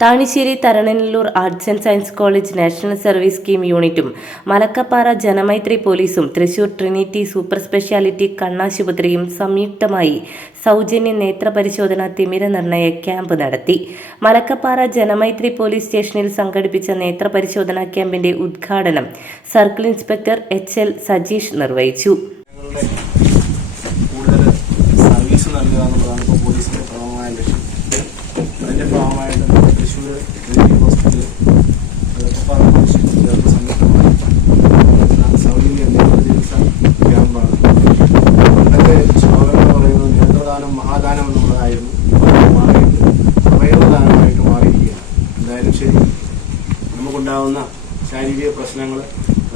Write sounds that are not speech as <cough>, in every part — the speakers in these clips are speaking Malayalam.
Thanissery Tharananallur arts and science college national service scheme യൂണിറ്റും മലക്കപ്പാറ ജനമൈത്രി പോലീസും തൃശൂർ ട്രിനിറ്റി സൂപ്പർ സ്പെഷ്യാലിറ്റി കണ്ണാശുപത്രിയും സംയുക്തമായി സൗജന്യ നേത്ര പരിശോധന തിമിര നിർണയ ക്യാമ്പ് നടത്തി. മലക്കപ്പാറ ജനമൈത്രി പോലീസ് സ്റ്റേഷനിൽ സംഘടിപ്പിച്ച നേത്ര പരിശോധനാ ക്യാമ്പിന്റെ ഉദ്ഘാടനം circle inspector H L Sajeesh നിർവഹിച്ചു. സർവീസ് നൽകുക എന്നുള്ളതാണ് ഇപ്പോൾ പോലീസിന്റെ പ്രധാനമായ ലക്ഷ്യം. അതിന്റെ ഭാഗമായിട്ട് മെഡിക്കൽ ഹോസ്പിറ്റൽ വെള്ളപ്പാറ ഹോസ്പിറ്റൽ ചേർന്ന് സംയുക്തമായി നടത്തുന്ന സൗജന്യ ചികിത്സ ക്യാമ്പാണ് പറയുന്നത് നേത്രദാനം മഹാദാനം എന്നുള്ളതായിരുന്നു മാറിയിട്ട് അവയവദാനമായിട്ട് മാറിയിരിക്കുകയാണ് എന്തായാലും ശരി നമുക്കുണ്ടാകുന്ന ശാരീരിക പ്രശ്നങ്ങൾ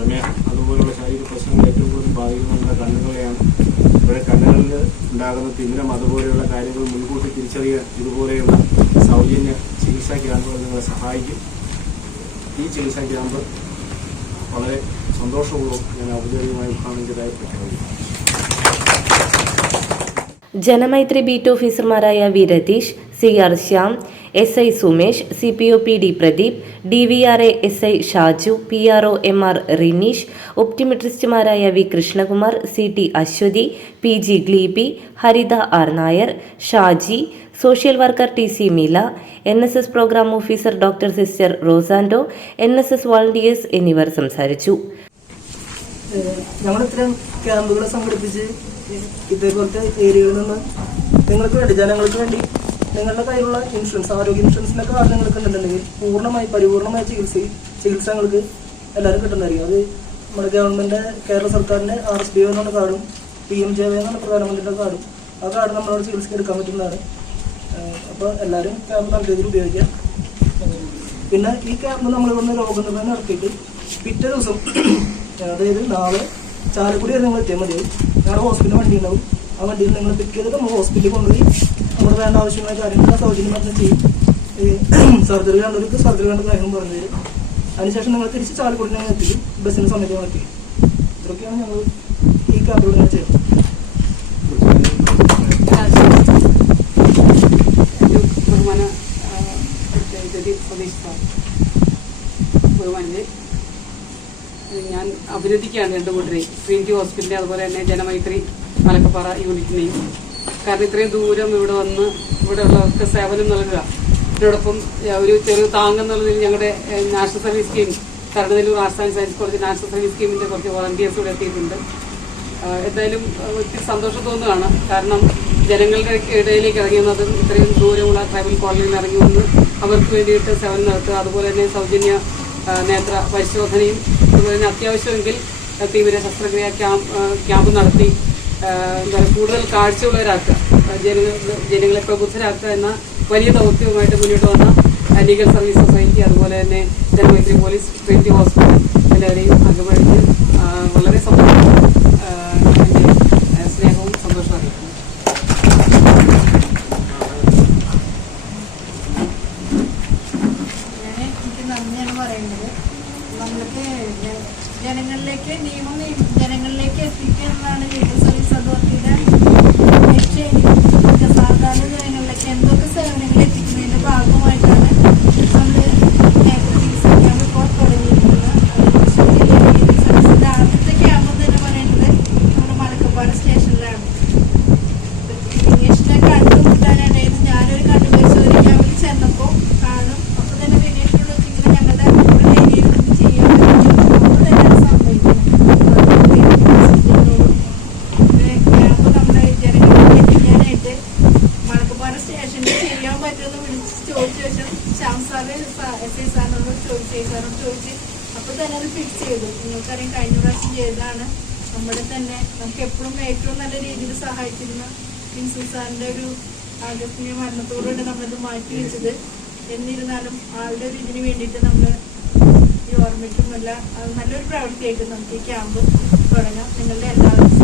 പ്രമേഹം അതുപോലുള്ള ശാരീരിക പ്രശ്നങ്ങൾ ഏറ്റവും കൂടുതൽ ബാധിക്കുന്നത് നമ്മുടെ കണ്ണുകളെയാണ്. ഇവിടെ കണ്ണുകളിൽ ഉണ്ടാകുന്ന തിമിരം അതുപോലെയുള്ള കാര്യങ്ങൾ മുൻകൂട്ടി തിരിച്ചറിയാൻ ഇതുപോലെയുള്ള സൗജന്യ ചികിത്സാ ക്യാമ്പുകൾ നിങ്ങളെ സഹായിക്കും. ഈ ചികിത്സാ ക്യാമ്പ് വളരെ സന്തോഷപൂർവം ഞാൻ ഔദ്യോഗികമായി ഉദ്ഘാടനം ചെയ്തതായി പ്രഖ്യാപിക്കുന്നു. ജനമൈത്രി ബീറ്റ് ഓഫീസർമാരായ V Ratheesh C R Shyam S I Sumesh C P O P D Pradeep D V R A S I Shaju P R O M R Rineesh ഒപ്റ്റിമെട്രിസ്റ്റുമാരായ V Krishnakumar C T Aswathi P G Gleeby Haritha R Nair Shaji social worker T C Meela N S S programme officer doctor sister Rosando N S S volunteers എന്നിവർ സംസാരിച്ചു. ഞങ്ങൾ ഇത്തരം ക്യാമ്പുകൾ സംഘടിപ്പിച്ച് ഇതേപോലത്തെ ഏരിയകളിൽ നിന്ന് നിങ്ങൾക്ക് വേണ്ടി ജനങ്ങൾക്ക് വേണ്ടി നിങ്ങളുടെ കയ്യിലുള്ള ഇൻഷുറൻസ് ആരോഗ്യ ഇൻഷുറൻസിന്റെ കാർഡ് നിങ്ങൾക്ക് ഉണ്ടെന്നുണ്ടെങ്കിൽ പൂർണമായി പരിപൂർണമായ ചികിത്സ ചികിത്സ നിങ്ങൾക്ക് എല്ലാവരും കിട്ടുന്നതായിരിക്കും. അത് നമ്മുടെ ഗവൺമെന്റ് കേരള സർക്കാരിന്റെ ആർ എസ് ബി ഒ എന്നുള്ള കാർഡും പി എം ജെ വൈ എന്നുള്ള പ്രധാനമന്ത്രിയുടെ കാർഡും. ആ കാർഡ് നമ്മളോട് ചികിത്സയ്ക്ക് എടുക്കാൻ പറ്റുന്നതാണ്. അപ്പോൾ എല്ലാവരും ക്യാമ്പ് നല്ല രീതിയിൽ ഉപയോഗിക്കാം പിന്നെ ഈ ക്യാമ്പ് നമ്മൾ ഇവിടുന്ന് രോഗനിർണയം നടത്തിയിട്ട് പിറ്റേ ദിവസം അതായത് നാളെ ചാലക്കുടി നിങ്ങൾ എത്തിയാൽ മതി ഞങ്ങളുടെ ഹോസ്പിറ്റൽ വണ്ടി ഉണ്ടാവും ആ വണ്ടിയിൽ നിങ്ങൾ പിക്ക് ചെയ്തിട്ട് നമ്മൾ ഹോസ്പിറ്റലിൽ കൊണ്ടുപോയി നമ്മൾ വേണ്ട ആവശ്യമായ കാര്യങ്ങൾ സൗജന്യമായിട്ട് ചെയ്യും. <clears throat> സർജറി കണ്ടവർക്ക് സർജറി കണ്ട കാര്യങ്ങൾ പറഞ്ഞു തരും. അതിനുശേഷം നിങ്ങൾ തിരിച്ച് ചാലക്കുടി എത്തി. ബസ്സിന് സമയത്ത് എത്തിക്കും ഇതൊക്കെയാണ് ഞങ്ങൾ ഈ ഞങ്ങൾ ചെയ്യുന്നത് ഞാൻ അഭിനന്ദിക്കുകയാണ് രണ്ടു കൂട്ടരെയും ട്രിനിറ്റി ഹോസ്പിറ്റലിനെ അതുപോലെ തന്നെ ജനമൈത്രി മലക്കപ്പാറ യൂണിറ്റിനെയും. കാരണം ഇത്രയും ദൂരം ഇവിടെ വന്ന് ഇവിടെയുള്ളവർക്ക് സേവനം നൽകുക. ഇതിനോടൊപ്പം ഒരു ഒരു ചെറു താങ്ങെന്നുള്ളതിൽ ഞങ്ങളുടെ national service scheme Karadanallur arts and science college national service സ്കീമിന്റെ കുറച്ച് വോളണ്ടിയേഴ്സ് ഇവിടെ എത്തിയിട്ടുണ്ട്. എന്തായാലും ഒത്തിരി സന്തോഷം തോന്നുകയാണ്. കാരണം ജനങ്ങളുടെ ഇടയിലേക്ക് ഇറങ്ങി വന്നതും ഇത്രയും ദൂരമുള്ള ട്രൈബൽ കോളനിയിൽ ഇറങ്ങി വന്ന് അവർക്ക് വേണ്ടിയിട്ട് സേവനം നടത്തുക. അതുപോലെ തന്നെ സൗജന്യ നേത്ര പരിശോധനയും അതുപോലെ തന്നെ അത്യാവശ്യമെങ്കിൽ തീവ്ര ശസ്ത്രക്രിയ ക്യാമ്പ് ക്യാമ്പ് നടത്തി എന്താ കൂടുതൽ കാഴ്ചയുള്ളവരാക്കുക. ജനങ്ങൾ ജനങ്ങളെ പ്രബുദ്ധരാക്കുക എന്ന വലിയ ദൗത്യവുമായിട്ട് മുന്നോട്ട് വന്ന ലീഗൽ സർവീസ് സൊസൈറ്റി അതുപോലെ തന്നെ ജനമൈത്രി പോലീസ് ട്രിനിറ്റി ഹോസ്പിറ്റൽ എല്ലാവരെയും അംഗമായി വളരെ സന്തോഷം സ്നേഹവും സന്തോഷവും അറിയിക്കുന്നു. നമ്മൾക്ക് ജനങ്ങളിലേക്ക് നിയമം ജനങ്ങളിലേക്ക് എത്തിക്കുക എന്നതാണ് ലീഗൽ സർവീസ് അതോറിറ്റിയുടെ ലക്ഷ്യം സാധാരണ ജനങ്ങളിലേക്ക് എന്തൊക്കെ സേവനങ്ങൾ എത്തിക്കുന്നതിന്റെ ഭാഗമായിട്ടാണ് നമ്മൾ ഇപ്പോൾ ജില്ലയിലെ ആദ്യത്തെ ക്യാമ്പ് തന്നെ പറയുന്നത് നമ്മുടെ മലക്കപ്പാറ സ്റ്റേഷനിലാണ് വിനേഷിനെ കണ്ടുമുട്ടാനായിരുന്നു ഞാനൊരു കണ്ണു പരിശോധന ക്യാമ്പിൽ ചെന്നപ്പോൾ കാണും അപ്പോൾ തന്നെ വിനേഷിനോട് വെച്ചിങ്ങനെ ഞങ്ങളുടെ ഒരു ഏരിയയിൽ നിന്ന് ചെയ്യാൻ പറ്റും അപ്പോൾ തന്നെ അത് സംഭവിക്കുന്നു ക്യാമ്പ് നമ്മുടെ ജനങ്ങളിലേക്ക് എത്തിക്കാനായിട്ട് മലക്കപ്പാറ സ്റ്റേഷനിൽ ചെയ്യാൻ പറ്റുമെന്ന് വിളിച്ച് ചോദിച്ചു വെച്ചാൽ ശ്യാം സാറ് എസ് ഐ സാറിനോട് ചോദിച്ചു ഐ സാറിനോട് ചോദിച്ച് അപ്പോൾ തന്നെ അത് ഫിക്സ് ചെയ്തു. നിങ്ങൾക്കറിയാം കഴിഞ്ഞ പ്രാവശ്യം ചെയ്തതാണ്. നമ്മുടെ തന്നെ നമുക്ക് എപ്പോഴും ഏറ്റവും നല്ല രീതിയിൽ സഹായിച്ചിരുന്ന പ്രിൻസിൽ സാറിന്റെ ഒരു ആകസ്മിക മരണത്തോടുകൂടി നമ്മളിത് മാറ്റി വെച്ചത്. എന്നിരുന്നാലും ആളുടെ ഒരു ഇതിന് വേണ്ടിയിട്ട് നമ്മൾ ഈ ഓർമ്മയ്ക്കും അല്ല നല്ലൊരു പ്രവൃത്തിയായിട്ട് നമുക്ക് ഈ ക്യാമ്പ് തുടങ്ങാം. നിങ്ങളുടെ എല്ലാവരും